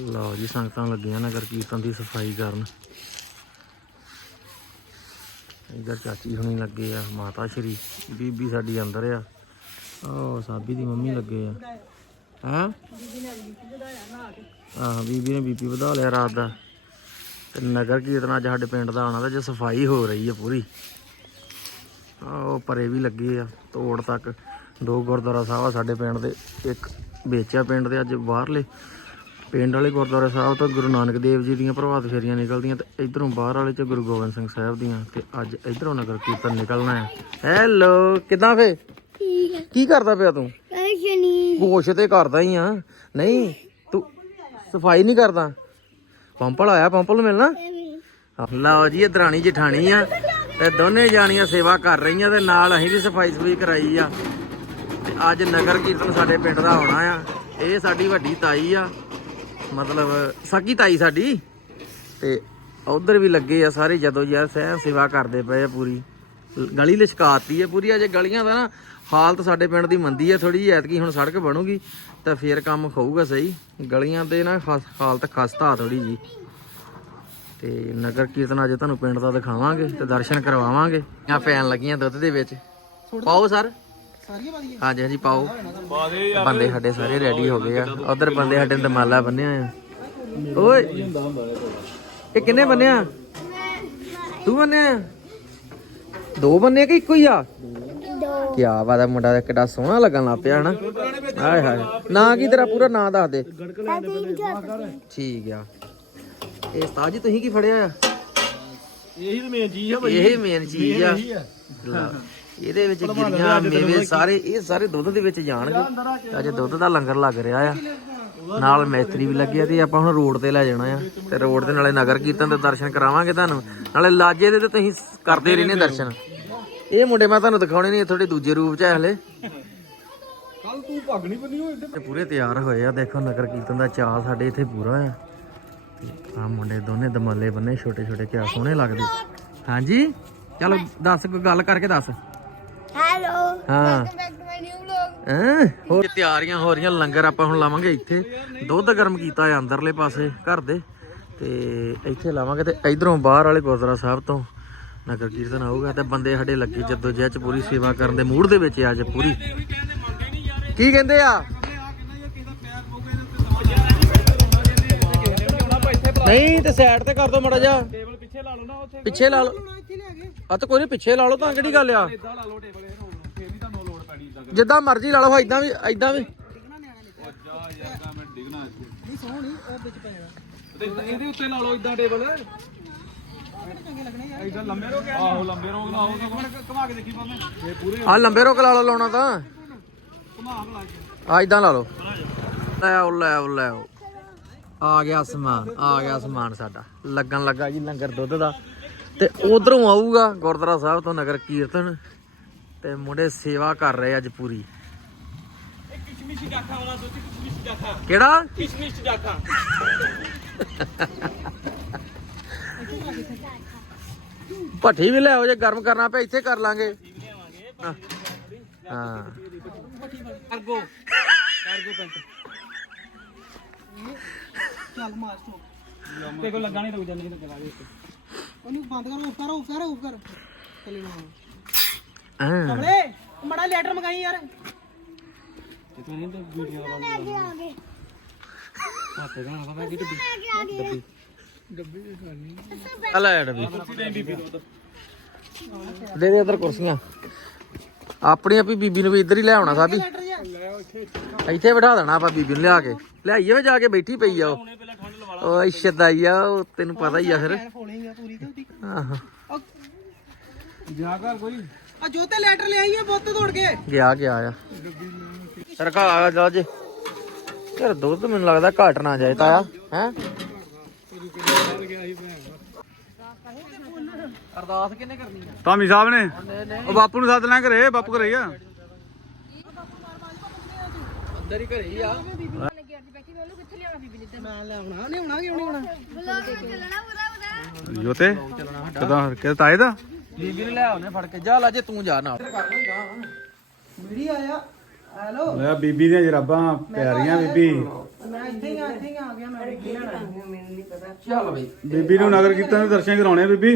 ਲਓ ਜੀ ਸੰਗਤਾਂ ਲੱਗੀਆਂ ਨਗਰ ਕੀਰਤਨ ਦੀ ਸਫ਼ਾਈ ਕਰਨ। ਇਧਰ ਚਾਚੀ ਹੁਣੀ ਲੱਗੇ ਆ, ਮਾਤਾ ਸ਼੍ਰੀ, ਬੀਬੀ ਸਾਡੀ ਅੰਦਰ ਆ। ਉਹ ਸਾਬੀ ਦੀ ਮੰਮੀ ਲੱਗੇ ਆ। ਹਾਂ? ਆਹ, ਬੀਬੀ ਨੇ ਬੀਪੀ ਵਧਾ ਲਿਆ ਰਾਤ ਦਾ। ਤੇ ਨਗਰ ਕੀਰਤਨ ਅੱਜ ਸਾਡੇ ਪਿੰਡ ਦਾ ਆਉਣਾ ਤੇ ਜੇ ਸਫ਼ਾਈ ਹੋ ਰਹੀ ਹੈ ਪੂਰੀ। ਆਹ ਉਹ ਪਰੇ ਵੀ ਲੱਗੇ ਆ, ਤੋੜ ਤੱਕ। ਦੋ ਗੁਰਦੁਆਰਾ ਸਾਹਿਬ ਆ ਸਾਡੇ ਪਿੰਡ ਦੇ, ਇੱਕ ਵੇਚਿਆ ਪਿੰਡ ਦੇ ਅੱਜ ਬਾਹਰਲੇ। ਪਿੰਡ ਵਾਲੇ ਗੁਰਦੁਆਰਾ ਸਾਹਿਬ ਤੋਂ ਗੁਰੂ ਨਾਨਕ ਦੇਵ ਜੀ ਦੀਆਂ ਪ੍ਰਭਾਤ ਫੇਰੀਆਂ ਨਿਕਲਦੀਆਂ ਤੇ ਇਧਰੋਂ ਬਾਹਰ ਵਾਲੇ ਚ ਗੁਰੂ ਗੋਬਿੰਦ ਸਿੰਘ ਸਾਹਿਬ ਦੀਆਂ ਤੇ ਅੱਜ ਇਧਰੋਂ ਨਗਰ ਕੀਰਤਨ ਨਿਕਲਣਾ ਹੈ। ਹੈਲੋ ਕਿਦਾਂ ਫੇ? ਠੀਕ ਹੈ। ਕੀ ਕਰਦਾ ਪਿਆ ਤੂੰ? ਕੁਛ ਨਹੀਂ ਕੋਸ਼ ਤੇ ਕਰਦਾ ਹੀ ਆ। ਨਹੀਂ ਤੂੰ ਸਫ਼ਾਈ ਨਹੀਂ ਕਰਦਾ? ਪੰਪਲ ਆਇਆ ਪੰਪਲ ਨੂੰ ਮਿਲਣਾ? ਲਓ ਜੀ ਇਹ ਦਰਾਣੀ ਜਠਾਣੀ ਆ ਤੇ ਦੋਨੇ ਜਾਣੀਆਂ ਸੇਵਾ ਕਰ ਰਹੀਆਂ ਤੇ ਨਾਲ ਅਸੀਂ ਵੀ ਸਫ਼ਾਈ ਸਫ਼ਾਈ ਕਰਾਈ ਆ। ਤੇ ਅੱਜ ਨਗਰ ਕੀਰਤਨ ਸਾਡੇ ਪਿੰਡ ਦਾ ਹੋਣਾ ਆ। ਇਹ ਸਾਡੀ ਵੱਡੀ ਤਾਈ ਆ। ਮਤਲਬ ਸਕੀ ਤਾਈ ਸਾਡੀ। ਤੇ ਉਧਰ ਵੀ ਲੱਗੇ ਆ ਸਾਰੇ ਜਦੋਂ ਯਾਰ ਸਹਿ ਸੇਵਾ ਕਰਦੇ ਪਏ ਆ ਪੂਰੀ। ਗਲੀ ਲਿਸ਼ਕਾਤੀ ਆ ਪੂਰੀ ਅਜੇ ਗਲੀਆਂ ਦਾ ਨਾ ਹਾਲਤ ਸਾਡੇ ਪਿੰਡ ਦੀ ਮੰਦੀ ਆ ਥੋੜੀ ਜਿਹੀ ਐਤਕੀ ਹੁਣ ਸੜਕ ਬਣੂਗੀ ਤਾਂ ਫੇਰ ਕੰਮ ਖਾਊਗਾ ਸਹੀ। ਗਲੀਆਂ ਦੇ ਨਾ ਹਾਲਤ ਖਸਤਾ ਥੋੜੀ ਜੀ ਤੇ ਨਗਰ ਕੀਰਤਨ ਅੱਜ ਤੁਹਾਨੂੰ ਪਿੰਡ ਦਾ ਦਿਖਾਵਾਂਗੇ ਤੇ ਦਰਸ਼ਨ ਕਰਵਾਵਾਂਗੇ। ਆ ਪੈਣ ਲੱਗੀਆਂ ਦੁੱਧ ਦੇ ਵਿੱਚ। ਪਾਓ ਸਰ। ਹਾਂਜੀ ਹਾਂਜੀ ਪਾਓ। ਬੰਦੇ ਸਾਡੇ ਸਾਰੇ ਰੈਡੀ ਹੋ ਗਏ ਆ। ਉਧਰ ਬੰਦੇ ਸਾਡੇ ਦਮਾਲਾ ਬੰਨਿਆ ਆ। ਓਏ। ਇਹ ਕਿੰਨੇ ਬੰਨਿਆ ਤੂੰ ਬੰਨਿਆ ਦੋ ਬੰਨੇ ਕਿ ਇੱਕੋ ਹੀ ਆ? ਦੋ ਕੀ ਬਾਤ ਹੈ ਮੁੰਡਾ ਕਿੱਡਾ ਸੋਹਣਾ ਲੱਗਣ ਲੱਗ ਪਿਆ ਹਨਾ? ਹਾਏ ਹਾਏ। ਨਾਂ ਕੀ ਤੇਰਾ? ਪੂਰਾ ਨਾਂ ਦੱਸ ਦੇ। ਠੀਕ ਆ। ਇਹ ਉਸਤਾਦ ਜੀ ਤੁਸੀਂ ਕੀ ਫੜਿਆ ਆ? ਇਹੀ ਤਾਂ ਮੇਨ ਚੀਜ਼ ਆ ਇਹ ਮੇਨ ਚੀਜ਼ ਆ। ਇਹਦੇ ਵਿੱਚ ਗਿਰੀਆਂ ਮੇਵੇ ਸਾਰੇ ਇਹ ਸਾਰੇ ਦੁੱਧ ਦੇ ਵਿੱਚ ਜਾਣਗੇ। ਅੱਜ ਦੁੱਧ ਦਾ ਲੰਗਰ ਲੱਗ ਰਿਹਾ ਆ। ਨਾਲ ਮੈਸਤਰੀ ਵੀ ਲੱਗੇ ਆ ਤੇ ਆਪਾਂ ਹੁਣ ਰੋਡ ਤੇ ਲੈ ਜਾਣਾ ਆ। ਤੇ ਰੋਡ ਤੇ ਨਾਲੇ ਨਗਰ ਕੀਰਤਨ ਦੇ ਦਰਸ਼ਨ ਕਰਾਵਾਂਗੇ ਤੁਹਾਨੂੰ। ਨਾਲੇ ਲਾਜੇ ਦੇ ਤੇ ਤੁਸੀਂ ਕਰਦੇ ਰਹਿੰਦੇ ਦਰਸ਼ਨ। ਇਹ ਮੁੰਡੇ ਮੈਂ ਤੁਹਾਨੂੰ ਦਿਖਾਉਣੇ ਨਹੀਂ ਥੋੜੇ ਦੂਜੇ ਰੂਪ ਚ ਆ ਹਲੇ। ਕੱਲ ਤੂੰ ਭੱਗ ਨਹੀਂ ਬੰਨੀ ਹੋਈ ਤੇ ਪੂਰੇ ਤਿਆਰ ਹੋਏ ਆ। ਦੇਖੋ ਨਗਰ ਕੀਰਤਨ ਦਾ ਚਾਅ ਸਾਡੇ ਇੱਥੇ ਪੂਰਾ ਆ। ਆ ਮੁੰਡੇ ਦੋਨੇ ਦਮਾਲੇ ਬੰਨੇ ਛੋਟੇ ਛੋਟੇ ਕਿਆ ਸੋਹਣੇ ਲੱਗਦੇ। ਹਾਂਜੀ? ਚਲੋ ਦੱਸ ਕੋਈ ਗੱਲ ਕਰਕੇ ਦੱਸ। ਹੈਲੋ ਹਾਂ। Back to my new vlog ਹੈਂ? ਹੋਰ? ਤਿਆਰੀਆਂ ਹੋ ਰਹੀਆਂ ਲੰਗਰ ਆਪਾਂ ਹੁਣ ਲਾਵਾਂਗੇ ਇੱਥੇ। ਦੁੱਧ ਗਰਮ ਕੀਤਾ ਹੈ ਅੰਦਰਲੇ ਪਾਸੇ ਘਰ ਦੇ। ਤੇ ਇੱਥੇ ਲਾਵਾਂਗੇ ਤੇ ਇਧਰੋਂ ਬਾਹਰ ਵਾਲੇ ਗੁਰਦੁਆਰਾ ਸਾਹਿਬ ਤੋਂ ਨਗਰ ਕੀਰਤਨ ਆਊਗਾ ਤੇ ਬੰਦੇ ਸਾਡੇ ਲੱਗੇ ਜਦੋਂ ਜੱਜ ਪੂਰੀ ਸੇਵਾ ਕਰਨ ਦੇ ਮੂਡ ਦੇ ਵਿੱਚ ਆ ਅੱਜ ਪੂਰੀ। ਕੀ ਕਹਿੰਦੇ ਆ? ਨਹੀਂ ਤੇ ਸਾਈਡ ਤੇ ਕਰ ਦੋ ਮੜਾ ਜਾ ਟੇਬਲ ਪਿੱਛੇ ਲਾ ਲਓ ਨਾ ਉੱਥੇ। ਪਿੱਛੇ ਲਾ ਲਓ ਆ ਤਾਂ ਕੋਈ ਨਹੀਂ ਪਿੱਛੇ ਲਾ ਲਓ ਤਾਂ ਕਿਹੜੀ ਗੱਲ ਆ? ਇਦਾਂ ਲਾ ਲਓ ਟੇਬਲ ਜਿੱਦਾਂ ਮਰਜ਼ੀ ਲਾ ਲਓ ਇਦਾਂ ਵੀ ਇਦਾਂ ਵੀ। ਜਾ ਯਾਰ ਮੈਂ ਡਿਗਣਾ ਇੱਥੇ ਨਹੀਂ ਸੋਹਣੀ ਉਹ ਵਿੱਚ ਪੈ ਜਾਣਾ ਇਹਦੇ ਉੱਤੇ ਲਾ ਲਓ ਇਦਾਂ ਟੇਬਲ। ਇਦਾਂ ਲੰਬੇ ਰੋਕ ਆਹੋ ਲੰਬੇ ਰੋਕ ਨਾ ਆਹੋ ਘੁਮਾ ਕੇ ਦੇਖੀ ਪਾਵੇਂ ਇਹ ਪੂਰੇ ਆ ਲੰਬੇ ਰੋਕ ਲਾ ਲਓ ਲਾਉਣਾ ਤਾਂ। ਘੁਮਾ ਕੇ ਲਾ ਕੇ। ਆ ਇਦਾਂ ਲਾ ਲਓ। ਲੈ ਆਓ ਲੈ ਆਓ ਲੈ ਆਓ। ਆ ਗਿਆ ਸਮਾਨ ਆ ਗਿਆ ਸਮਾਨ ਸਾਡਾ। ਲੱਗਣ ਲੱਗਾ ਜੀ ਲੰਗਰ ਦੁੱਧ ਦਾ। ਤੇ ਉਧਰੋਂ ਆਊਗਾ ਗੁਰਦੁਆਰਾ ਸਾਹਿਬ ਤੋਂ ਨਗਰ ਕੀਰਤਨ। ਤੇ ਮੁੰਡੇ ਸੇਵਾ ਕਰ ਰਹੇ ਅੱਜ ਪੂਰੀ। ਕਿਸ਼ਮਿਸ਼ ਸੋਚੀ ਕਿਸ਼ਮਿਸ਼ ਕਿਹੜਾ? ਕਿਸ਼ਮਿਸ਼ ਭੱਠੀ ਵੀ ਲੈ ਆਓ ਜੇ ਗਰਮ ਕਰਨਾ ਪਿਆ ਇੱਥੇ ਕਰ ਲਾਂਗੇ। ਹਾਂ। ਹਾਂ। Cargo cargo pant. ਚੱਲ ਮਾਰ ਸੋ ਤੇ ਕੋ ਲੱਗਾ ਨਹੀਂ ਰੁਕ ਜਾਂਦੀ ਤੇ ਕਰਾ ਦੇ ਉਹਨੂੰ ਬੰਦ ਕਰ ਆਫ ਕਰ ਕਰ ਚੱਲੇ ਨਾ। ਕਮਲੇ ਮੜਾ ਲੈਟਰ ਮਗਾਈ ਯਾਰ। ਤੇ ਤੂੰ ਨਹੀਂ ਤੇ ਵੀਡੀਓ ਵਾਲਾ ਅੱਗੇ ਆ ਗਏ ਹੱਥੇ ਗਾਣਾ ਪਤਾ ਕਿ ਡੱਬੀ। ਅੱਗੇ ਆ ਗਏ ਡੱਬੀ ਦੇ ਖਾਣੀ ਆ ਲੈ ਡੱਬੀ ਕੁਰਸੀ ਦੇ ਬੀਬੀ ਦੁੱਧ ਦੇ ਦੇ ਉਧਰ ਕੁਰਸੀਆਂ। ਆਪਣੀ ਆਪੀ ਬੀਬੀ ਨੂੰ ਵੀ ਇੱਧਰ ਹੀ ਲੈ ਆਉਣਾ ਸਾਬੀ। ਇੱਥੇ ਬਿਠਾ ਦੇਣਾ ਆਪਾਂ ਬੀਬੀ ਨੂੰ ਲਿਆ ਕੇ। ਲਿਆਈਏ ਵੇ ਜਾ ਕੇ ਬੈਠੀ ਪਈ ਆ ਉਹ। ਠੰਡ ਲਵਾ ਉਹ ਇਸ਼ਦਾਈ ਆ ਉਹ ਤੈਨੂੰ ਪਤਾ ਹੀ ਆ ਫਿਰ। ਆਹੋ। ਜਾ ਕਰ ਕੋਈ। ਆ ਜੋ ਤੇ ਲੈਟਰ ਲੈ ਆਈਏ ਬੁੱਤ ਤੋੜ ਕੇ। ਗਿਆ ਗਿਆ ਆ। ਰਖਾ ਆ ਜਾ ਜੇ। ਯਾਰ ਦੁੱਧ ਮੈਨੂੰ ਲੱਗਦਾ ਘਟ ਨਾ ਜਾਏ ਤਾਇਆ ਹੈ? ਅਰਦਾਸ ਕਿੰਨੇ ਕਰਨੀ ਆ? ਟਾਮੀ ਸਾਹਿਬ ਨੇ। ਉਹ ਬਾਪੂ ਨੂੰ ਸੱਦ ਲੈ ਘਰੇ ਬਾਪੂ ਘਰੇ ਆ। ਅੰਦਰ ਹੀ ਘਰੇ ਹੀ ਆ। ਮੈਂ ਲਿਆਉਣਾ ਲਿਆਉਣਾ ਕਿਉਂ ਨਹੀਂ ਆਉਣਾ ਵਲੌਗ ਚੱਲਣਾ ਪੂਰਾ ਪੂਰਾ ਜੋ ਤੇ ਕਿਦਾਂ ਕਿ ਤਾਏ ਦਾ? ਬੀਬੀ ਨੂੰ ਲੈ ਆਉਨੇ ਫੜ ਕੇ। ਜਾ ਲਾ ਜੇ ਤੂੰ ਜਾ ਨਾਲ। ਮੀਡੀ ਆਇਆ ਹੈਲੋ। ਲੈ ਬੀਬੀ ਦੀਆਂ ਜਰਾਬਾਂ ਪਿਆਰੀਆਂ ਬੀਬੀ। ਮੈਂ ਇੱਥੇ ਹੀ ਆ ਇੱਥੇ ਹੀ ਆ ਗਿਆ ਮੈਂ ਡਿੱਗੀ ਲੈਣਾ ਚੱਲ ਬਈ। ਬੀਬੀ ਨੂੰ ਨਗਰ ਕੀਰਤਨ ਦੇ ਦਰਸ਼ਨ ਕਰਾਉਣੇ ਆ ਬੀਬੀ।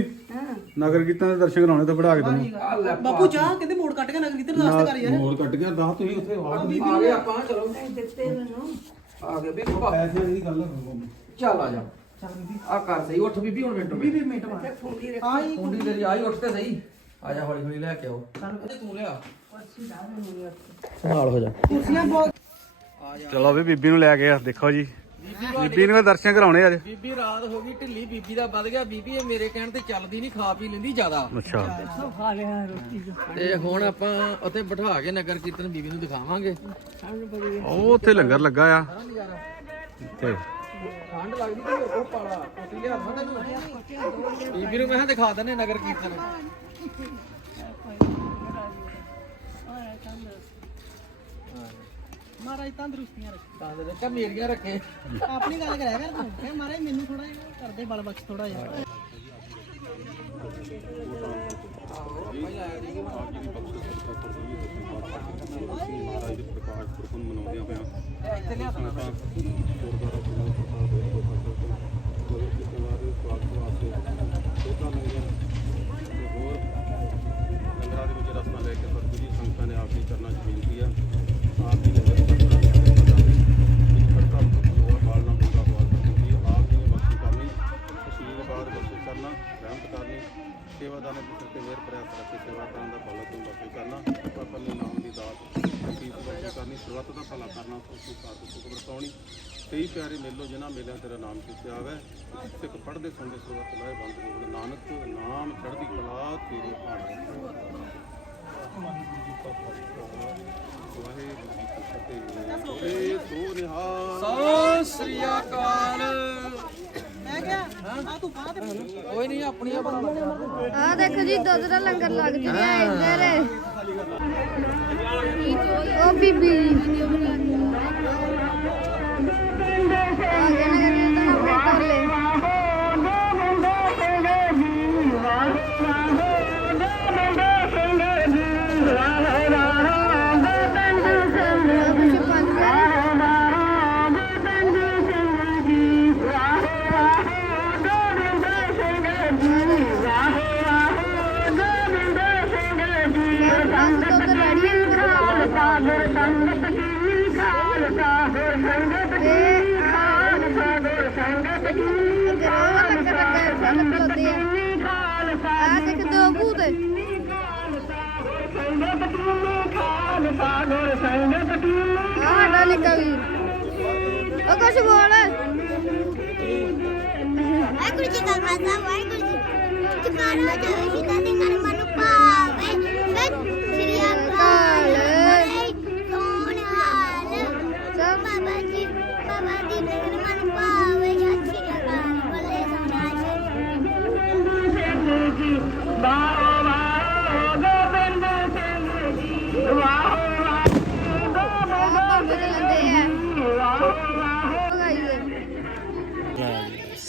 ਨਗਰ ਕੀਰਤਨ ਦੇ ਦਰਸ਼ਨ ਕਰਾਉਣੇ ਤਾਂ ਫੜਾ ਕੇ ਤੈਨੂੰ ਬਾਪੂ ਜਾ ਕਹਿੰਦੇ ਮੋੜ ਕੱਟ ਕੇ ਨਗਰ ਕੀਰਤਨ ਰਾਸਤੇ ਕਰ ਯਾਰ ਮੋੜ ਕੱਟ ਗਿਆ ਦੱਸ ਤੁਸੀਂ ਉੱਥੇ ਆ ਗਏ ਆਪਾਂ ਚਲੋ। ਆ ਗਏ ਬੀਬੀ ਪਾ- ਪੈਸੇ ਦੀ ਗੱਲ ਚੱਲ ਆ ਜਾ। ਆ ਕਰ ਸਹੀ ਉੱਠ ਬੀਬੀ ਹੁਣ ਮਿੰਟ ਬੀਬੀ ਮਿੰਟ ਮਾਰ। ਆਈ ਕੁੰਡੀ ਤੇਰੀ ਆਈ ਉੱਠ ਤੇ ਸਹੀ। ਆ ਜਾ ਹੌਲੀ ਹੌਲੀ ਲੈ ਕੇ ਆਓ। ਤੂੰ ਲਿਆ। ਨਾਲ ਹੋ ਜਾ। ਕੁਰਸੀਆਂ ਬਹੁਤ ਚਲੋ ਵੀ ਬੀਬੀ ਨੂੰ ਲੈ ਕੇ ਆ ਦੇਖੋ ਜੀ। ਬੀਬੀ ਨੂੰ ਦਰਸ਼ਨ ਕਰਾਉਣੇ ਅੱਜ। ਬੀਬੀ ਰਾਤ ਹੋ ਗਈ ਢਿੱਲੀ ਬੀਬੀ ਦਾ ਵੱਧ ਗਿਆ। ਬੀਬੀ ਇਹ ਮੇਰੇ ਕਹਿਣ ਤੇ ਚੱਲਦੀ ਨਹੀਂ ਖਾ ਪੀ ਲੈਂਦੀ ਜ਼ਿਆਦਾ। ਅੱਛਾ। ਤੇ ਹੁਣ ਆਪਾਂ ਉੱਥੇ ਬਿਠਾ ਕੇ ਨਗਰ ਕੀਰਤਨ ਬੀਬੀ ਨੂੰ ਦਿਖਾਵਾਂਗੇ। ਉਹ ਉੱਥੇ ਲੰਗਰ ਲੱਗਾ ਆ। ਤੇ ਠੰਡ ਲੱਗਦੀ ਤੇ ਉਹ ਪਾਲਾ ਕੋਟੀ ਲਿਆ ਦਵਾਂ ਤੈਨੂੰ। ਬੀਬੀ ਨੂੰ ਮੈਂ ਕਿਹਾ ਦਿਖਾ ਦਨੇ ਨਗਰ ਕੀਰਤਨ। ਮਹਾਰਾਜ ਤੰਦਰੁਸਤੀਆਂ ਰੱਖੇ। ਤਾਂ ਦੇ ਕਾ ਮੇਰੀਆਂ ਰੱਖੇ। ਆਪਣੀ ਗੱਲ ਕਰਿਆ ਕਰ ਤੂੰ। ਮਹਾਰਾਜ ਮੈਨੂੰ ਥੋੜਾ ਜਿਹਾ ਕਰਦੇ ਬਲ ਬਖਸ਼ ਥੋੜਾ ਜਿਹਾ। ਦੇ ਆਪ ਜੀ ਕਰਨਾ ਚ ਬੇਨਤੀ ਆ ਆਪ ਜੀ ਨੇ ਖੜਕਾ ਹੋਆ ਬਾਲਣਾ ਬੁੰਗਾ ਹੋਆ ਸਤਿਗੁਰੂ ਜੀ ਆਪ ਜੀ ਨੇ ਬਖਸ਼ੀ ਕਰਨੀ ਅਸ਼ੀਰਵਾਦ ਬਖਸ਼ੀ ਕਰਨਾ ਰਹਿਮਤ ਕਰਨੀ ਸੇਵਾਦਾਰਾਂ ਦੇ ਸਿਰ ਤੇ ਮਿਹਰ ਪ੍ਰਯਾਸ ਰੱਖ ਕੇ ਸੇਵਾ ਕਰਨ ਦਾ ਭਲਾ ਤੋਂ ਬਖਸ਼ੀ ਕਰਨਾ ਪਾਪਾ ਨੇ ਨਾਮ ਦੀ ਦਾਤ ਨਸੀਬ ਬਖਸ਼ੀ ਕਰਨੀ ਸਰਬੱਤ ਦਾ ਭਲਾ ਕਰਨਾ ਉਸ ਨੂੰ ਸਾਥ ਸੁਖ ਵਰਤਾਉਣੀ ਕਈ ਪਿਆਰੇ ਮੇਲੋ ਜਿਨ੍ਹਾਂ ਮੇਲਿਆਂ ਤੇਰਾ ਨਾਮ ਚਿੱਤਿਆ ਆਵੇ ਸਿੱਖ ਪੜ੍ਹਦੇ ਸੁਣਦੇ ਸਰਬੱਤ ਲਾਏ ਬੰਦ ਗੋਬਿੰਦ ਨਾਨਕ ਨਾਮ ਚੜ੍ਹਦੀ ਕਲਾ ਤੇਰੇ ਭਾਣੇ। ਵਾਹਿਗੁਰੂ ਜੀ ਕਾ ਫਤਿਹ। ਏ ਸੋ ਨਿਹਾਲ ਸਤਿ ਸ੍ਰੀ ਅਕਾਲ ਮੈਂ ਕਿਹਾ ਆ ਤੂੰ ਬਾਅਦ ਕੋਈ ਨਹੀਂ ਆਪਣੀਆਂ ਬਣਾ ਆ ਦੇਖੋ ਜੀ ਦੁੱਧ ਦਾ ਲੰਗਰ ਲੱਗ ਚੁੱਕਿਆ ਇੱਧਰ। ਉਹ ਬੀਬੀ। ਸਾਡਾ ਨਿੱਕਾ ਵੀ ਉਹ ਕੁਛ ਬੋਲ। ਵਾਹਿਗੁਰੂ ਜੀ ਕਾ ਖਾਲਸਾ ਵਾਹਿਗੁਰੂ ਜੀ ਚੁਕਾਰੋ ਜਾਵੇ ਸੀਤਾ ਦੇ ਘਰ ਮਨ ਪਾਵੇ ਸਤਿ ਸ੍ਰੀ ਅਕਾਲ। ਸੋਨਹਾਲ ਸਭ ਬਾਬਾ ਜੀ ਬਾਬਾ ਜੀ ਦੇ ਘਰ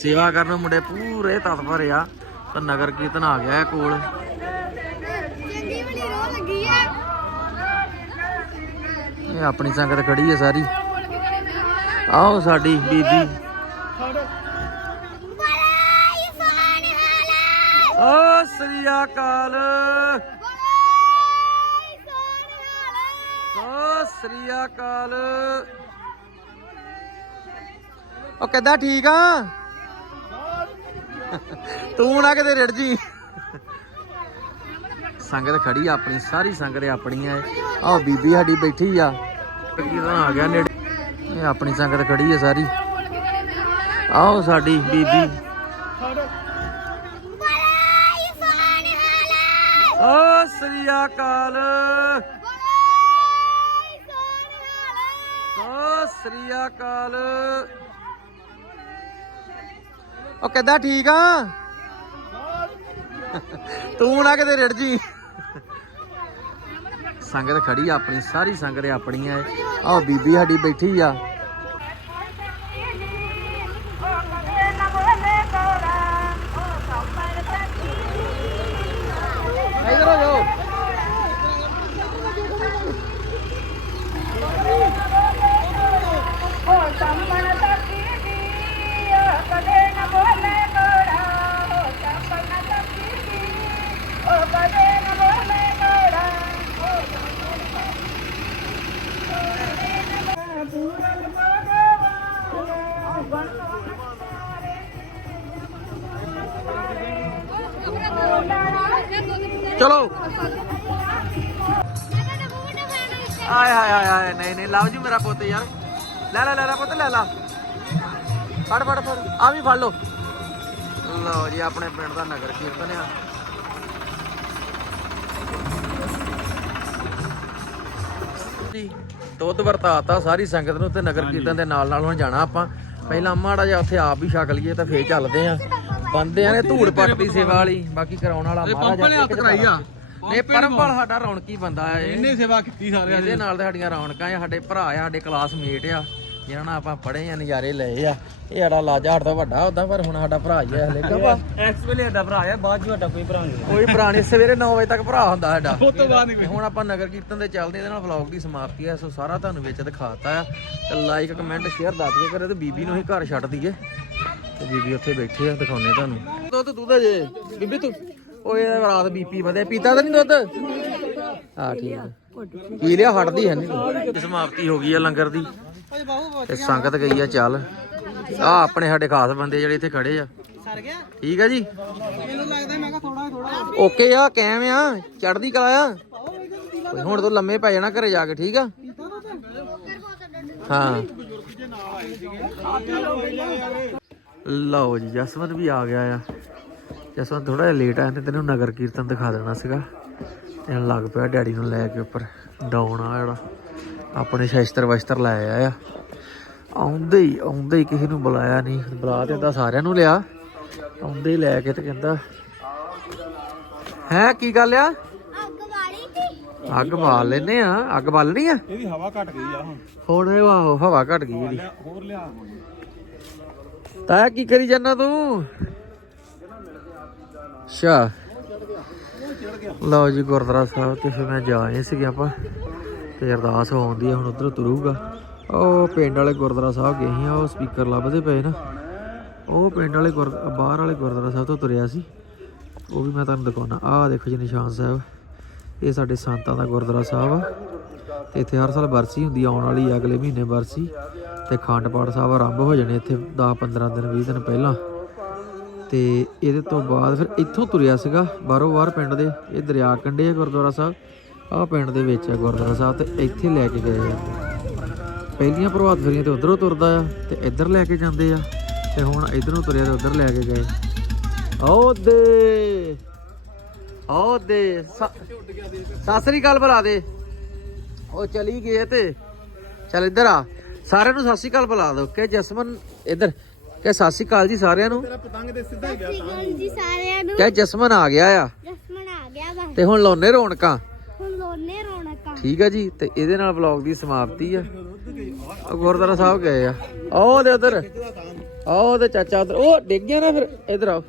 ਸੇਵਾ ਕਰਨ ਨੂੰ ਮੁੰਡੇ ਪੂਰੇ ਤਤਪਰ ਆ। ਤਾਂ ਨਗਰ ਕੀਰਤਨ ਆ ਗਿਆ ਕੋਲ। ਚੰਗੀ ਬੜੀ ਰੋ ਲੱਗੀ ਆ। ਇਹ ਆਪਣੀ ਸੰਗਤ ਖੜੀ ਹੈ ਸਾਰੀ। ਆਓ ਸਾਡੀ ਬੀਬੀ। ਓ ਸ੍ਰੀ ਅਕਾਲ। ਓ ਸ੍ਰੀ ਅਕਾਲ। ਉਹ ਕਿੱਦਾਂ ਠੀਕ ਆ? ਤੂੰ ਨਾ ਕਿਤੇ ਰੜ ਜੀ। ਸੰਗਤ ਖੜੀ ਆ ਆਪਣੀ, ਸਾਰੀ ਸੰਗਤ ਆਪਣੀ ਆ ਆਹ ਬੀਬੀ ਸਾਡੀ ਬੈਠੀ ਆ। ਕੀਰਤਨ ਆ ਗਿਆ ਨੇੜੇ। ਇਹ ਆਪਣੀ ਸੰਗਤ ਖੜੀ ਆ ਸਾਰੀ। ਆਓ ਸਾਡੀ ਬੀਬੀ। ਓ ਸ੍ਰੀ ਅਕਾਲ। ਓ ਸ੍ਰੀ ਅਕਾਲ। ਉਹ ਕਿੱਦਾਂ ਠੀਕ ਆ। ਤੂੰ ਨਾ ਕਿਤੇ ਰੜ ਜੀ। ਸੰਗਤ ਖੜੀ ਆ ਆਪਣੀ, ਸਾਰੀ ਸੰਗਤ ਆਪਣੀ ਆ। ਆਹ ਬੀਬੀ ਸਾਡੀ ਬੈਠੀ ਆ। ਚਲੋ। ਆਏ ਹਾਏ ਹਾਏ ਹਾਏ ਨਹੀਂ ਨਹੀਂ ਲਓ ਜੀ ਮੇਰਾ ਪੁੱਤ ਯਾਰ। ਲੈ ਲੈ ਲੈ ਲੈ ਪੁੱਤ ਲੈ ਲਾ। ਫੜ ਫੜ ਫੜ ਆ ਵੀ ਫੜ ਲਓ। ਲਓ ਜੀ ਆਪਣੇ ਪਿੰਡ ਦਾ ਨਗਰ ਕੀਰਤਨ ਆ। ਜੀ ਦੁੱਧ ਵਰਤਾਤਾ ਸਾਰੀ ਸੰਗਤ ਨੂੰ ਤੇ ਨਗਰ ਕੀਰਤਨ ਦੇ ਨਾਲ ਨਾਲ ਹੁਣ ਜਾਣਾ ਆਪਾਂ। ਪਹਿਲਾਂ ਮਾੜਾ ਜਿਹਾ ਉੱਥੇ ਆਪ ਵੀ ਛਕ ਲਈਏ ਤਾਂ ਫੇਰ ਚੱਲਦੇ ਆ। ਬੰਦਿਆਂ ਨੇ ਧੂੜ ਪੱਟ ਦੀ ਸੇਵਾ ਵਾਲੀ ਬਾਕੀ ਕਰਾਉਣ ਵਾਲਾ ਮਹਾਰਾਜ ਪੰਪ ਨੇ ਹੱਥ ਕਰਾਈ ਆ। ਨਹੀਂ ਪਰਮਪਲ ਸਾਡਾ ਰੌਣਕੀ ਬੰਦਾ ਆ ਇਹ। ਇੰਨੇ ਸੇਵਾ ਕੀਤੀ ਸਾਰਿਆਂ ਇਹਦੇ ਨਾਲ ਤਾਂ ਸਾਡੀਆਂ ਰੌਣਕਾਂ ਆ ਸਾਡੇ ਭਰਾ ਆ ਸਾਡੇ ਕਲਾਸਮੇਟ ਆ ਜਿਹਨਾਂ ਨਾਲ ਆਪਾਂ ਪੜ੍ਹੇ ਆ ਨਜ਼ਾਰੇ ਲਏ ਆ। ਇਹ ਸਾਡਾ ਲਾਜਾ ਹੜ ਤੋਂ ਵੱਡਾ ਹੁੰਦਾ ਪਰ ਹੁਣ ਸਾਡਾ ਭਰਾ ਹੀ ਆ ਹਲੇ। ਕਬਾ ਐਕਸ ਵੇਲੇ ਦਾ ਭਰਾ ਆ ਬਾਅਦ ਚ ਵੱਡਾ ਕੋਈ ਭਰਾ ਨਹੀਂ ਕੋਈ ਭਰਾ ਨਹੀਂ ਸਵੇਰੇ 9 ਵਜੇ ਤੱਕ ਭਰਾ ਹੁੰਦਾ ਸਾਡਾ। ਤੋਂ ਬਾਅਦ ਤੇ ਹੁਣ ਆਪਾਂ ਨਗਰ ਕੀਰਤਨ ਦੇ ਚੱਲਦੇ ਇਹਦੇ ਨਾਲ ਵਲੌਗ ਦੀ ਸਮਾਪਤੀ ਹੈ ਸੋ ਸਾਰਾ ਤੁਹਾਨੂੰ ਵਿੱਚ ਦਿਖਾਤਾ ਆ। ਤੇ ਲਾਈਕ ਕਮੈਂਟ ਸ਼ੇਅਰ ਦੱਸ ਕੇ ਕਰੇ ਤੇ ਬੀਬੀ ਨੂੰ ਹੀ ਘਰ ਛੱਡ ਦਈਏ। ਤੇ ਬੀਬੀ ਉੱਥੇ ਬੈਠੀ ਆ ਦਿਖਾਉਣੇ ਤੁਹਾਨੂੰ। ਦੁੱਧ ਦੁੱਧ ਜੇ ਬੀਬੀ ਤੂੰ ਓਏ ਰਾਤ ਬੀਪੀ ਵਧਿਆ। ਪੀਤਾ ਤਾਂ ਨਹੀਂ ਦੁੱਧ? ਹਾਂ ਠੀਕ ਪੀ ਲਿਆ ਹਟਦੀ ਹੈ ਨਹੀਂ ਸਮਾਪਤੀ ਹੋ ਗਈ ਆ ਲੰਗਰ ਦੀ। ਤੇ ਸੰਗਤ ਗਈ ਆ ਚੱਲ। ਆ ਆਪਣੇ ਸਾਡੇ ਖਾਸ ਬੰਦੇ ਜਿਹੜੇ ਇੱਥੇ ਖੜੇ ਆ। ਸਰ ਗਿਆ? ਠੀਕ ਆ ਜੀ? ਮੈਨੂੰ ਲੱਗਦਾ ਮੈਂ ਕਿਹਾ ਥੋੜਾ ਥੋੜਾ ਓਕੇ ਆ ਕੈਮ ਆ। ਚੜਦੀ ਕਲਾ ਆ। ਹੁਣ ਤੂੰ ਲੰਮੇ ਪੈ ਜਾਣਾ ਘਰੇ ਜਾ ਕੇ ਠੀਕ ਆ? ਹਾਂ। ਲਓ ਜੀ ਜਸਵੰਤ ਵੀ ਆ ਗਿਆ ਆ। ਜਸਵੰਤ ਥੋੜਾ ਜਿਹਾ ਲੇਟ ਆਇਆ ਤੇ ਤੈਨੂੰ ਨਗਰ ਕੀਰਤਨ ਦਿਖਾ ਦੇਣਾ ਸੀਗਾ। ਤੇ ਲੱਗ ਪਿਆ ਡੈਡੀ ਨੂੰ ਲੈ ਕੇ ਉੱਪਰ ਡਾਉਣ ਆ ਜਿਹੜਾ। ਆਪਣੇ ਸ਼ਸਤਰ ਵਸਤਰ ਲੈ ਆਇਆ ਆ। ਆਉਂਦੇ ਹੀ ਆਉਂਦੇ ਹੀ ਕਿਸੇ ਨੂੰ ਬੁਲਾਇਆ ਨਹੀਂ। ਬੁਲਾ ਤੇ ਤਾਂ ਸਾਰਿਆਂ ਨੂੰ ਲਿਆ। ਆਉਂਦੇ ਹੀ ਲੈ ਕੇ ਤੇ ਕਹਿੰਦਾ ਹੈ ਕੀ ਗੱਲ ਆ? ਅੱਗ ਵਾਲੀ ਸੀ। ਅੱਗ ਬਾਲ ਲੈਨੇ ਆ ਅੱਗ ਬਾਲਣੀ ਆ? ਇਹਦੀ ਹਵਾ ਘਟ ਗਈ ਆ ਹੁਣ। ਹੁਣ ਇਹ ਆਹੋ ਹਵਾ ਘਟ ਗਈ ਇਹਦੀ। ਹੋਰ ਲਿਆ। ਤਾਂ ਕੀ ਕਰੀ ਜਾਂਦਾ ਤੂੰ? ਅੱਛਾ। ਲਓ ਜੀ ਗੁਰਦੁਆਰਾ ਸਾਹਿਬ ਤੇ ਫਿਰ ਮੈਂ ਜਾ ਆਏ ਸੀਗੇ ਆਪਾਂ। ਤੇ ਅਰਦਾਸ ਹੋਉਂਦੀ ਆ, ਹੁਣ ਉਧਰ ਤੁਰੂਗਾ। ਉਹ ਪਿੰਡ ਵਾਲੇ ਗੁਰਦੁਆਰਾ ਸਾਹਿਬ ਗਏ ਸੀ, ਉਹ ਸਪੀਕਰ ਲੱਭਦੇ ਪਏ ਨਾ। ਉਹ ਪਿੰਡ ਵਾਲੇ ਗੁਰ, ਬਾਹਰ ਵਾਲੇ ਗੁਰਦੁਆਰਾ ਸਾਹਿਬ ਤੋਂ ਤੁਰਿਆ ਸੀ। ਉਹ ਵੀ ਮੈਂ ਤੁਹਾਨੂੰ ਦਿਖਾਉਣਾ ਆਹ ਦੇਖੋ ਜੀ ਨਿਸ਼ਾਨ ਸਾਹਿਬ। ਇਹ ਸਾਡੇ ਸੰਤਾਂ ਦਾ ਗੁਰਦੁਆਰਾ ਸਾਹਿਬ ਆ। ਤੇ ਇੱਥੇ ਹਰ ਸਾਲ ਬਰਸੀ ਹੁੰਦੀ ਆਉਣ ਵਾਲੀ ਅਗਲੇ ਮਹੀਨੇ ਬਰਸੀ ਤੇ ਖੰਡ ਪਾਠ ਸਾਹਿਬ ਆਰੰਭ ਹੋ ਜਾਣੇ ਇੱਥੇ 10 15 ਦਿਨ 20 ਦਿਨ ਪਹਿਲਾਂ। ਤੇ ਇਹਦੇ ਤੋਂ ਬਾਅਦ ਫਿਰ ਇੱਥੋਂ ਤੁਰਿਆ ਸੀਗਾ, ਬਾਹਰੋਂ ਬਾਹਰ ਪਿੰਡ ਦੇ, ਇਹ ਦਰਿਆ ਕੰਢੇ ਆ ਗੁਰਦੁਆਰਾ ਸਾਹਿਬ। ਆਹ ਪਿੰਡ ਦੇ ਵਿੱਚ ਆ ਗੁਰਦੁਆਰਾ ਸਾਹਿਬ ਤੇ ਇੱਥੇ ਲੈ ਕੇ ਗਏ ਆ। ਪਹਿਲੀਆਂ ਪ੍ਰਭਾਤ ਫੇਰੀਆਂ ਤੇ ਉਧਰੋਂ ਤੁਰਦਾ ਆ ਤੇ ਇੱਧਰ ਲੈ ਕੇ ਜਾਂਦੇ ਆ। ਤੇ ਹੁਣ ਇਧਰੋਂ ਤੁਰਿਆ ਤੇ ਉਧਰ ਲੈ ਕੇ ਗਏ। ਆਉਦੇ ਆਉਦੇ ਸਤਿ ਸ੍ਰੀ ਅਕਾਲ ਬੁਲਾ ਦੇ। ਉਹ ਚਲੀ ਗਈ ਹੈ ਤੇ। ਚੱਲ ਇੱਧਰ ਆ। ਸਾਰਿਆਂ ਨੂੰ ਸਤਿ ਸ੍ਰੀ ਅਕਾਲ ਬੁਲਾ ਦਿਓ। ਕਿ ਜਸਮਨ ਇੱਧਰ ਕਿ ਸਤਿ ਸ੍ਰੀ ਅਕਾਲ ਜੀ ਸਾਰਿਆਂ ਨੂੰ। ਪਤੰਗ ਦੇ ਸਿੱਧਾ ਹੀ ਗਿਆ ਸ੍ਰੀ ਜੀ ਸਾਰਿਆਂ ਨੂੰ। ਕਿ ਜਸਮਨ ਆ ਗਿਆ ਆ। ਜਸਮਨ ਆ ਗਿਆ ਵਾ। ਤੇ ਹੁਣ ਲਾਉਨੇ ਰੌਣਕਾਂ। ਹੁਣ ਲੋਨੇ ਰੌਣਕਾਂ। ਠੀਕ ਆ ਜੀ ਤੇ ਇਹਦੇ ਨਾਲ ਵਲੌਗ ਦੀ ਸਮਾਪਤੀ ਆ। ਉਹ ਗੁਰਦੁਆਰਾ ਸਾਹਿਬ ਗਏ ਆ। ਆਓ ਦੇ ਉਧਰ। ਆਓ ਤੇ ਚਾਚਾ ਉਧਰ। ਉਹ ਡਿੱਗ ਗਿਆ ਨਾ ਫਿਰ। ਇਧਰ ਆਓ।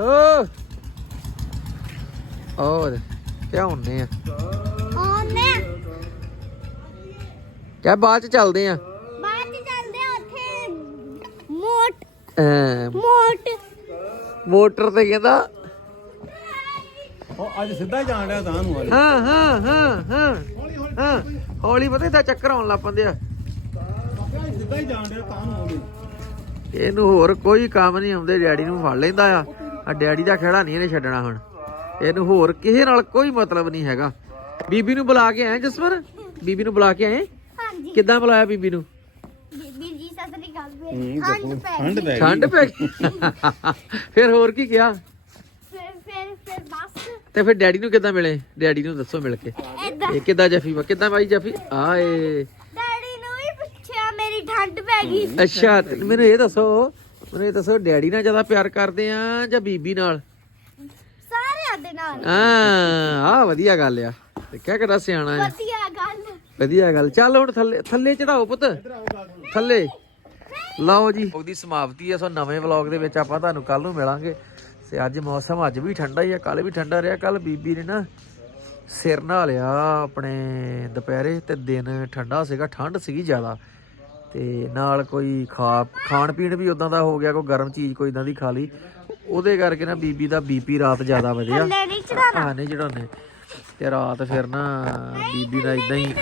ਹੋ। ਆਓ ਦੇ ਕਿਆ ਹੁੰਨੇ ਆ। ਕਿਆ ਬਾਅਦ ਚ ਚੱਲਦੇ ਆ। ਬਾਅਦ ਚ ਚੱਲਦੇ ਆ ਉੱਥੇ। ਮੋਟ। ਮੋਟ। ਮੋਟਰ ਤੇ ਕਹਿੰਦਾ ਉਹ ਅੱਜ ਸਿੱਧਾ ਹੀ ਜਾਣ ਰਿਹਾ ਤਾਂ ਨੂੰ ਹਾਂ ਹਾਂ ਹਾਂ ਹਾਂ ਹਾਂ। ਹੌਲੀ ਪਤਾ ਇਹਦਾ ਚੱਕਰ ਆਉਣ ਲੱਗ ਪੈਂਦੇ ਆ। ਸਿੱਧਾ ਹੀ ਜਾਣ ਰਿਹਾ ਤਾਂ ਨੂੰ ਆਉਂਦੇ ਇਹਨੂੰ ਹੋਰ ਕੋਈ ਕੰਮ ਨਹੀਂ ਆਉਂਦੇ ਡੈਡੀ ਨੂੰ ਫੜ ਲੈਂਦਾ ਆ। ਆ ਡੈਡੀ ਦਾ ਖੇੜਾ ਨਹੀਂ ਇਹਨੇ ਛੱਡਣਾ ਹੁਣ। ਇਹਨੂੰ ਹੋਰ ਕਿਸੇ ਨਾਲ ਕੋਈ ਮਤਲਬ ਨਹੀਂ ਹੈਗਾ। ਬੀਬੀ ਨੂੰ ਬੁਲਾ ਕੇ ਆਏ ਜਸਵਰ? ਬੀਬੀ ਨੂੰ ਬੁਲਾ ਕੇ ਆਏ ਕਿੱਦਾਂ ਬੁਲਾਇਆ ਬੀਬੀ ਨੂੰ? ਬੀਬੀ ਜੀ ਸਤਿ ਸ੍ਰੀ ਅਕਾਲ ਠੰਡ ਪੈ ਗਈ। ਪੈ ਠੰਡ ਪੈ ਗਈ। ਫਿਰ ਹੋਰ ਕੀ ਕਿਹਾ? ਫਿਰ ਫਿਰ ਫਿਰ ਬਸ। ਤੇ ਫਿਰ ਡੈਡੀ ਨੂੰ ਕਿੱਦਾਂ ਮਿਲੇ? ਡੈਡੀ ਨੂੰ ਦੱਸੋ ਮਿਲ ਕੇ। ਇਹ ਕਿੱਦਾਂ ਜਫੀ ਵਾ? ਕਿੱਦਾਂ ਬਾਈ ਜਫੀ? ਆਏ। ਡੈਡੀ ਨੂੰ ਵੀ ਪੁੱਛਿਆ ਮੇਰੀ ਠੰਡ ਪੈ ਗਈ। ਅੱਛਾ ਤੇ ਮੈਨੂੰ ਇਹ ਦੱਸੋ ਮੈਨੂੰ ਇਹ ਦੱਸੋ ਡੈਡੀ ਨਾਲ ਜ਼ਿਆਦਾ ਪਿਆਰ ਕਰਦੇ ਆ ਜਾਂ ਬੀਬੀ ਨਾਲ? ਸਾਰਿਆਂ ਦੇ ਨਾਲ। ਹਾਂ ਆ ਵਧੀਆ ਗੱਲ ਆ। ਤੇ ਕਿਆ ਕਿਹੜਾ ਸਿਆਣਾ ਆ। ਵਧੀਆ ਗੱਲ। ਚੱਲ ਹੁਣ ਥੱਲੇ ਥੱਲੇ ਚੜਾਓ ਪੁੱਤ। ਥੱਲੇ। ਲਓ ਜੀ। ਉਹਦੀ ਸਮਾਪਤੀ ਆ ਸੋ ਨਵੇਂ ਵਲੌਗ ਦੇ ਵਿੱਚ ਆਪਾਂ ਤੁਹਾਨੂੰ ਕੱਲ ਨੂੰ ਮਿਲਾਂਗੇ। ਤੇ ਅੱਜ ਮੌਸਮ ਅੱਜ ਵੀ ਠੰਡਾ ਹੀ ਆ ਕੱਲ ਵੀ ਠੰਡਾ ਰਿਹਾ। ਕੱਲ ਬੀਬੀ ਨੇ ਨਾ ਸਿਰ ਨਹਾ ਲਿਆ ਆਪਣੇ ਦੁਪਹਿਰੇ ਤੇ ਦਿਨ ਠੰਡਾ ਸੀਗਾ ਠੰਡ ਸੀਗੀ ਜ਼ਿਆਦਾ। ਤੇ ਨਾਲ ਕੋਈ ਖਾ ਖਾਣ ਪੀਣ ਵੀ ਉਦਾਂ ਦਾ ਹੋ ਗਿਆ ਕੋਈ ਗਰਮ ਚੀਜ਼ ਕੋਈ ਇਦਾਂ ਦੀ ਖਾ ਲਈ। ਉਹਦੇ ਕਰਕੇ ਨਾ ਬੀਬੀ ਦਾ ਬੀਪੀ ਰਾਤ ਜ਼ਿਆਦਾ ਵਧਿਆ। ਹਾਂ ਨਹੀਂ ਚੜਾਉਣੇ ਤੇ ਰਾਤ ਫਿਰ ਨਾ ਬੀਬੀ ਦਾ ਇਦਾਂ ਹੀ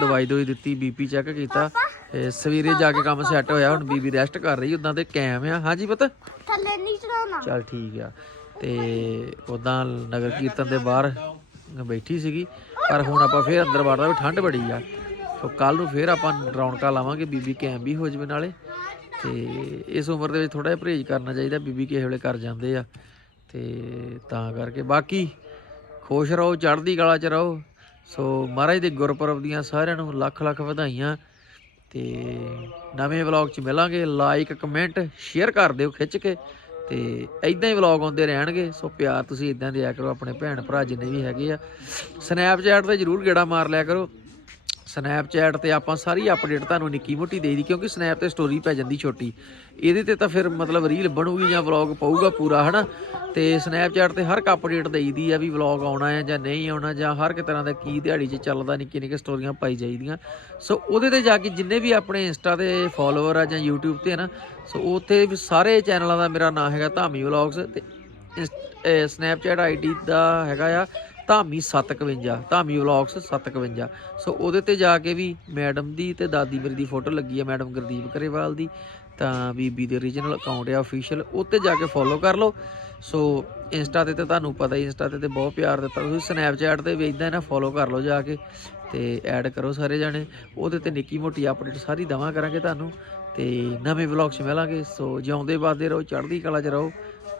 ਦਵਾਈ ਦੋਈ ਦਿੱਤੀ ਬੀਪੀ ਚੈੱਕ ਕੀਤਾ ਤੇ ਸਵੇਰੇ ਜਾ ਕੇ ਕੰਮ ਸੈੱਟ ਹੋਇਆ ਹੁਣ ਬੀਬੀ ਰੈਸਟ ਕਰ ਰਹੀ ਉਦਾਂ ਤੇ ਕੈਮ ਆ। ਹਾਂਜੀ ਪੁੱਤ? ਥੱਲੇ ਨਹੀਂ ਚੜਾਉਣਾ ਚੱਲ ਠੀਕ ਆ। ਤੇ ਉਦਾਂ ਨਗਰ ਕੀਰਤਨ ਦੇ ਬਾਹਰ ਬੈਠੀ ਸੀਗੀ ਪਰ ਹੁਣ ਆਪਾਂ ਫੇਰ ਅੰਦਰ ਵੜਦਾ ਵੀ ਠੰਡ ਬੜੀ ਆ। ਸੋ ਕੱਲ ਨੂੰ ਫੇਰ ਆਪਾਂ ਰੌਣਕਾਂ ਲਾਵਾਂਗੇ ਬੀਬੀ ਕੈਮ ਵੀ ਹੋ ਜਵੇ ਨਾਲੇ। ਤੇ ਇਸ ਉਮਰ ਦੇ ਵਿੱਚ ਥੋੜਾ ਜਿਹਾ ਪਰਹੇਜ਼ ਕਰਨਾ ਚਾਹੀਦਾ ਬੀਬੀ ਕਿਸੇ ਵੇਲੇ ਕਰ ਜਾਂਦੇ ਆ। ਤੇ ਤਾਂ ਕਰਕੇ ਬਾਕੀ ਖੁਸ਼ ਰਹੋ ਚੜ੍ਹਦੀ ਕਲਾ ਚ ਰਹੋ। ਸੋ ਮਹਾਰਾਜ ਦੇ ਗੁਰਪੁਰਬ ਦੀਆਂ ਸਾਰਿਆਂ ਨੂੰ ਲੱਖ ਲੱਖ ਵਧਾਈਆਂ ਤੇ ਨਵੇਂ ਵਲੌਗ 'ਚ ਮਿਲਾਂਗੇ। ਲਾਈਕ ਕਮੈਂਟ ਸ਼ੇਅਰ ਕਰ ਦਿਓ ਖਿੱਚ ਕੇ ਤੇ ਐਦਾਂ ਹੀ ਵਲੌਗ ਆਉਂਦੇ ਰਹਿਣਗੇ। ਸੋ ਪਿਆਰ ਤੁਸੀਂ ਇਦਾਂ ਦਿਆ ਕਰੋ, ਆਪਣੇ ਭੈਣ ਭਰਾ ਜਿੰਨੇ ਵੀ ਹੈਗੇ ਆ। ਸਨੈਪਚੈਟ ਤੇ ਜਰੂਰ ਗੇੜਾ ਮਾਰ ਲਿਆ ਕਰੋ। ਸਨੈਪਚੈਟ ਤੇ ਆਪਾਂ ਸਾਰੀ ਅਪਡੇਟ ਤੁਹਾਨੂੰ ਨਿੱਕੀ ਮੋਟੀ ਦੇ ਦੀ, ਕਿਉਂਕਿ ਸਨੈਪ ਤੇ ਸਟੋਰੀ ਪੈ ਜਾਂਦੀ ਛੋਟੀ। ਇਹਦੇ ਤੇ ਤਾਂ ਫਿਰ ਮਤਲਬ ਰੀਲ ਬਣੂਗੀ ਜਾਂ ਵਲੌਗ ਪਊਗਾ ਪੂਰਾ, ਹਨਾ? ਤੇ ਸਨੈਪਚੈਟ ਤੇ ਹਰ ਇੱਕ ਅਪਡੇਟ ਦੇਈਦੀ ਆ ਵੀ ਵਲੌਗ ਆਉਣਾ ਹੈ ਜਾਂ ਨਹੀਂ ਆਉਣਾ, ਜਾਂ ਹਰ ਇੱਕ ਤਰ੍ਹਾਂ ਦਾ ਕੀ ਦਿਹਾੜੀ 'ਚ ਚੱਲਦਾ ਨਿੱਕੀ ਨਿੱਕੀ ਸਟੋਰੀਆਂ ਪਾਈ ਜਾਈਦੀਆਂ। ਸੋ ਉਹਦੇ ਤੇ ਜਾ ਕੇ ਜਿੰਨੇ ਵੀ ਆਪਣੇ ਇੰਸਟਾ ਤੇ ਫਾਲੋਅਰ ਆ ਜਾਂ YouTube ਤੇ ਨਾ ਸੋ ਉੱਥੇ ਵੀ ਸਾਰੇ ਚੈਨਲਾਂ ਦਾ ਮੇਰਾ ਨਾਮ ਹੈਗਾ ਧਾਮੀ ਵਲੌਗਸ ਤੇ ਸਨੈਪਚੈਟ ਆਈਡੀ ਦਾ ਹੈਗਾ ਆ। ਧਾਮੀ 751 ਧਾਮੀ ਵਲੌਗਸ 751 ਸੋ ਉਹਦੇ ਤੇ ਜਾ ਕੇ ਵੀ ਮੈਡਮ ਦੀ ਤੇ ਦਾਦੀ ਮੇਰੀ ਦੀ ਫੋਟੋ ਲੱਗੀ ਹੈ ਮੈਡਮ ਗੁਰਦੀਪ ਕਰੇਵਾਲ ਦੀ। ਤਾਂ ਬੀਬੀ ਦੇ ਓਰੀਜਨਲ ਅਕਾਊਂਟ ਆ ਅਫੀਸ਼ੀਅਲ ਉੱਤੇ ਜਾ ਕੇ ਫੋਲੋ ਕਰ ਲਓ। ਸੋ ਇੰਸਟਾ ਤੇ ਤਾਂ ਤੁਹਾਨੂੰ ਪਤਾ ਹੀ, ਇੰਸਟਾ ਤੇ ਤੇ ਬਹੁਤ ਪਿਆਰ ਦਿੱਤਾ। ਤੁਸੀਂ ਸਨੈਪਚੈਟ ਤੇ ਵੀ ਇਦਾਂ ਨਾ ਫੋਲੋ ਕਰ ਲਓ ਜਾ ਕੇ ਤੇ ਐਡ ਕਰੋ ਸਾਰੇ ਜਾਣੇ। ਉਹਦੇ ਤੇ ਨਿੱਕੀ ਮੋਟੀ ਅਪਡੇਟ ਸਾਰੀ ਦਵਾਂ ਕਰਾਂਗੇ ਤੁਹਾਨੂੰ ਤੇ ਨਵੇਂ ਵਲੌਗ 'ਚ ਮਿਲਾਂਗੇ। ਸੋ ਜਿਉਂਦੇ ਵੱਸਦੇ ਰਹੋ, ਚੜ੍ਹਦੀ ਕਲਾ 'ਚ ਰਹੋ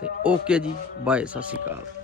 ਤੇ ਓਕੇ ਜੀ ਬਾਏ ਸਤਿ ਸ਼੍ਰੀ ਅਕਾਲ।